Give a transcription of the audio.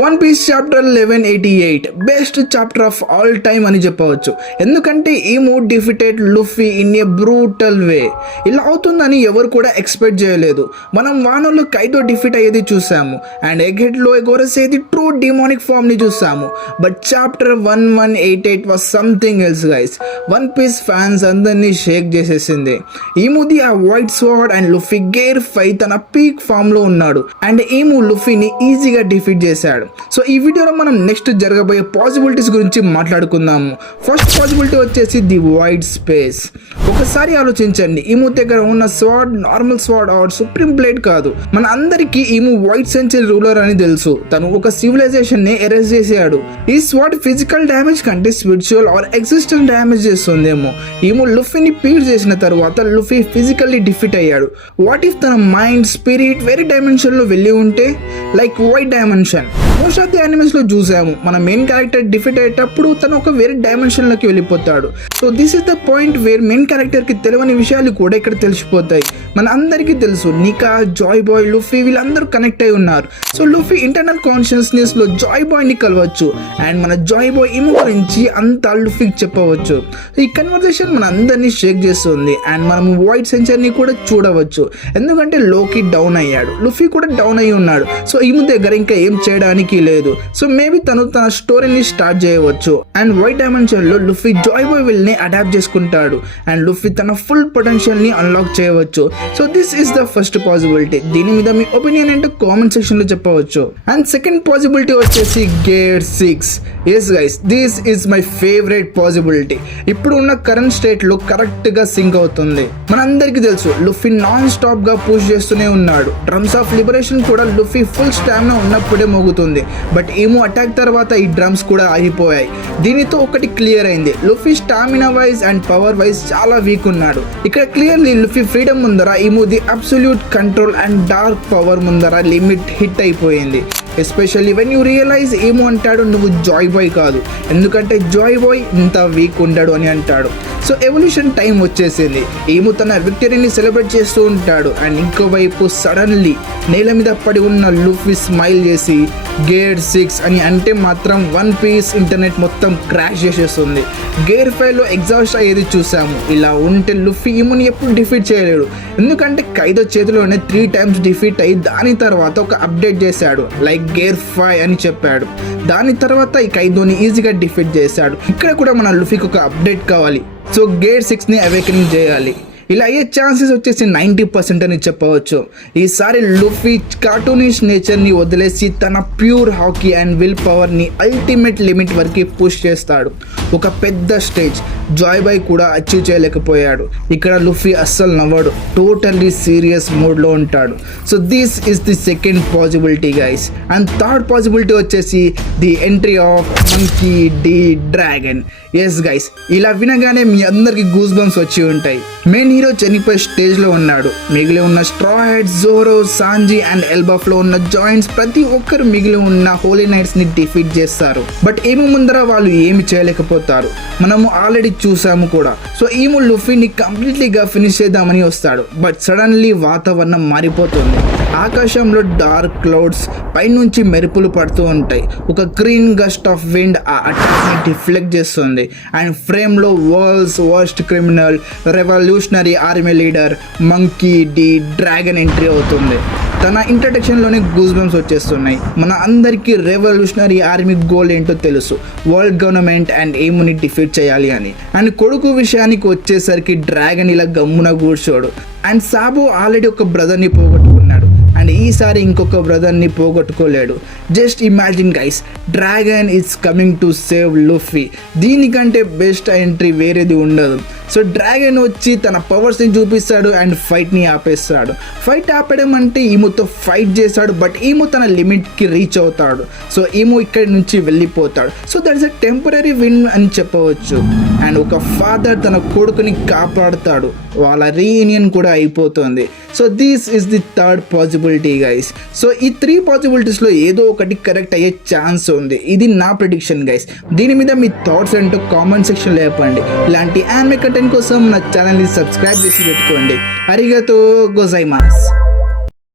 One piece chapter 1188 best chapter of all time అని చెప్పవచ్చు. ఎందుకంటే Imu defeated Luffy in a brutal way. ఇలా అవుతుందని ఎవరు కూడా ఎక్స్పెక్ట్ చేయలేదు. మనం వానలో కైతో డిఫిట్ అయ్యేది చూసాము అండ్ ఎగ్హెడ్లో ఎగోరసేది ట్రూ డిమానిక్ ఫామ్ ని చూసాము. But chapter 1188 was something else guys. One piece fans అందరినీ షేక్ చేసేసింది. ఈ మూది ఆ white sword and Luffy gear fight తన పీక్ ఫామ్ లో ఉన్నాడు అండ్ ఈము లుఫీని ఈజీగా డిఫీట్ చేశాడు. సో ఈ వీడియోలో మనం నెక్స్ట్ జరగబోయే పాసిబిలిటీస్ గురించి మాట్లాడుకుందాము. ఫస్ట్ పాసిబిలిటీ వచ్చేసి ది వైడ్ స్పేస్. ఒకసారి ఆలోచించండి, ఈము దగ్గర ఉన్న sword normal sword or supreme blade కాదు. మన అందరికీ ఈము వైట్ సెంచరీ రూలర్ అని తెలుసు. తను ఒక సివిలైజేషన్ ని ఎరేజ్ చేసాడు. ఈ స్వార్డ్ ఫిజికల్ డ్యామేజ్ కంటే స్పిరిచువల్ ఆర్ ఎగ్జిస్టెంట్ డ్యామేజ్ చేస్తుందేమో. ఈము లుఫీని పీల్ చేసిన తర్వాత లుఫీ ఫిజికల్లీ డిఫీట్ అయ్యాడు. వాట్ ఇఫ్ తన మైండ్ స్పిరిట్ వేరే డైమెన్షన్ లో వెళ్ళి ఉంటే, like white dimension. Most of the animals లో చూసాము, మన మెయిన్ క్యారెక్టర్ డిఫీట్ అయ్యేటప్పుడు తను ఒక వేరే డైమెన్షన్ లోకి వెళ్ళిపోతాడు. So this is the point where main character కి తెలియని విషయాలు కూడా ఇక్కడ తెలిసిపోతాయి. మన అందరికీ తెలుసు నికా, జాయ్ బాయ్, లుఫీ వీళ్ళందరూ కనెక్ట్ అయి ఉన్నారు. సో లుఫీ ఇంటర్నల్ కాన్షియస్నెస్ లో జాయ్ బాయ్ ని కలవచ్చు అండ్ మన జాయ్ బాయ్ ఈమె గురించి అంతా లుఫీకి చెప్పవచ్చు. ఈ కన్వర్జేషన్ మన అందరినీ షేక్ చేస్తుంది అండ్ మనం వైట్ సెంచరీని కూడా చూడవచ్చు. ఎందుకంటే లోకి డౌన్ అయ్యాడు, లుఫీ కూడా డౌన్ అయి ఉన్నాడు. సో ఈమె దగ్గర ఇంకా ఏం చేయడానికి లేదు. సో మేబీ తను తన స్టోరీని స్టార్ట్ చేయవచ్చు అండ్ వైట్ డైమెన్షన్ లో లుఫీ జాయ్ బాయ్ విల్ ని అడాప్ట్ చేసుకుంటాడు అండ్ లుఫీ తన ఫుల్ పొటెన్షియల్ ని అన్లాక్ చేయవచ్చు. So this is the first possibility. దీని మీద మీ ఒపీనియన్ ఏంటో కామెంట్ సెక్షన్ లో చెప్పవచ్చు. అండ్ సెకండ్ పాసిబిలిటీ వచ్చేసి gate 6. Yes guys, this is my favourite possibility. ఇప్పుడు ఉన్న కరెంట్ స్టేట్ లో కరెక్ట్ గా సింక్ అవుతుంది. మనందరికీ తెలుసు లుఫీ నాన్ స్టాప్ గా పుష్ చేస్తూనే ఉన్నాడు. డ్రమ్స్ ఆఫ్ లిబరేషన్ కూడా లుఫీ ఫుల్ స్టామినా ఉన్నప్పుడే మోగుతుంది. బట్ ఈమో అటాక్ తర్వాత ఈ డ్రమ్స్ కూడా ఆగిపోయాయి. దీనితో ఒకటి క్లియర్ అయింది, Luffy stamina wise and power wise చాలా వీక్ ఉన్నాడు. ఇక్కడ క్లియర్లీ లుఫీ ఫ్రీడమ్ ముందర Imu the absolute control and dark power ముందర లిమిట్ హిట్ అయిపోయింది. ఎస్పెషల్లీ వెన్ యూ రియలైజ్ ఏమో అంటాడు, నువ్వు జాయ్ బాయ్ కాదు, ఎందుకంటే జాయ్ బాయ్ ఇంత వీక్ ఉండడు అని అంటాడు. సో ఎవల్యూషన్ టైం వచ్చేసింది. ఏమో తన విక్టరీని సెలబ్రేట్ చేస్తూ ఉంటాడు అండ్ ఇంకోవైపు సడన్లీ నేల మీద పడి ఉన్న లుఫీ స్మైల్ చేసి గేర్ 6 అని అంటే మాత్రం వన్ పీస్ ఇంటర్నెట్ మొత్తం క్రాష్ చేసేస్తుంది. గేర్ 5లో ఎగ్జాస్ట్ అయ్యేది చూసాము. ఇలా ఉంటే లుఫీ ఈముని ఎప్పుడు డిఫీట్ చేయలేడు, ఎందుకంటే కైదో చేతిలోనే 3 times డిఫీట్ అయ్యి దాని తర్వాత ఒక అప్డేట్ చేశాడు లైక్ గేర్ 5 అని చెప్పాడు. దాని తర్వాత ఈ కైదోని ఈజీగా డిఫీట్ చేశాడు. ఇక్కడ కూడా మన లుఫీకి ఒక అప్డేట్ కావాలి. సో గేర్ 6ని అవేకనింగ్ చేయాలి. ఇలా అయ్యే ఛాన్సెస్ వచ్చేసి 90% అని చెప్పవచ్చు. ఈసారి లుఫీ కార్టూనిష్ నేచర్ని వదిలేసి తన ప్యూర్ హాకీ అండ్ విల్ పవర్ని అల్టిమేట్ లిమిట్ వరకు పుష్ చేస్తాడు. ఒక పెద్ద స్టేజ్ జాయ్ బాయ్ కూడా అచీవ్ చేయలేకపోయాడు. ఇక్కడ లుఫీ అస్సలు నవ్వడు, టోటల్లీ సీరియస్ మోడ్లో ఉంటాడు. So this is the second possibility guys. And third possibility వచ్చేసి the entry of Monkey D Dragon. Yes guys, ఇలా వినగానే మీ అందరికి గూస్ బంప్స్ వచ్చి ఉంటాయి. మెయిన్ హీరో చనిపోయే స్టేజ్ లో ఉన్నాడు. మిగిలి ఉన్న straw head, Zoro, Sanjhi and Elbaf లో ఉన్న జాయింట్స్ ప్రతి ఒక్కరు మిగిలి ఉన్న హోలీ నైట్స్ ని డిఫీట్ చేస్తారు. బట్ ఏమో ముందర వాళ్ళు ఏమి చేయలేకపోతారు. మనము ఆల్రెడీ చూసాము కూడా. సో ఈము లుఫీని కంప్లీట్లీగా ఫినిష్ చేద్దామని వస్తాడు. బట్ సడన్లీ వాతావరణం మారిపోతుంది. ఆకాశంలో డార్క్ క్లౌడ్స్ పైనుంచి మెరుపులు పడుతూ ఉంటాయి. ఒక గ్రీన్ గస్ట్ ఆఫ్ విండ్ ఆ అటాక్ని డిఫ్లెక్ట్ చేస్తుంది అండ్ ఫ్రేమ్లో world's worst criminal revolutionary army leader Monkey D Dragon entry అవుతుంది. తన ఇంట్రడక్షన్లోనే గూస్ బంప్స్ వచ్చేస్తున్నాయి. మన అందరికీ రెవల్యూషనరీ ఆర్మీ గోల్ ఏంటో తెలుసు, వరల్డ్ గవర్నమెంట్ అండ్ ఏముని డిఫీట్ చేయాలి అని. అండ్ కొడుకు విషయానికి వచ్చేసరికి డ్రాగన్ ఇలా గమ్మున కూర్చోడు. అండ్ సాబో ఆల్రెడీ ఒక బ్రదర్ని పోగొట్టుకున్నాడు అండ్ ఈసారి ఇంకొక బ్రదర్ని పోగొట్టుకోలేడు. Just imagine guys, Dragon is coming to save Luffy. దీనికంటే బెస్ట్ ఎంట్రీ వేరేది ఉండదు. సో డ్రాగన్ వచ్చి తన పవర్స్ని చూపిస్తాడు అండ్ ఫైట్ని ఆపేస్తాడు. ఫైట్ ఆపడం అంటే ఈమోతో ఫైట్ చేస్తాడు, బట్ ఈమో తన లిమిట్కి రీచ్ అవుతాడు. సో ఈమో ఇక్కడి నుంచి వెళ్ళిపోతాడు. So that is a temporary win అని చెప్పవచ్చు. అండ్ ఒక ఫాదర్ తన కొడుకుని కాపాడుతాడు. వాళ్ళ రీయూనియన్ కూడా అయిపోతుంది. So this is the third possibility guys. So ఈ 3 పాసిబిలిటీస్లో ఏదో ఒకటి కరెక్ట్ అయ్యే ఛాన్స్ ఉంది. ఇది నా ప్రిడిక్షన్ గైస్. దీని మీద మీ థాట్స్ ఏంటో కామెంట్ సెక్షన్లో చెప్పండి. ఇలాంటి యానిమే కంటెంట్ కోసం నా ఛానల్ని సబ్స్క్రైబ్ చేసి పెట్టుకోండి. అరిగతో గోజైమాస్.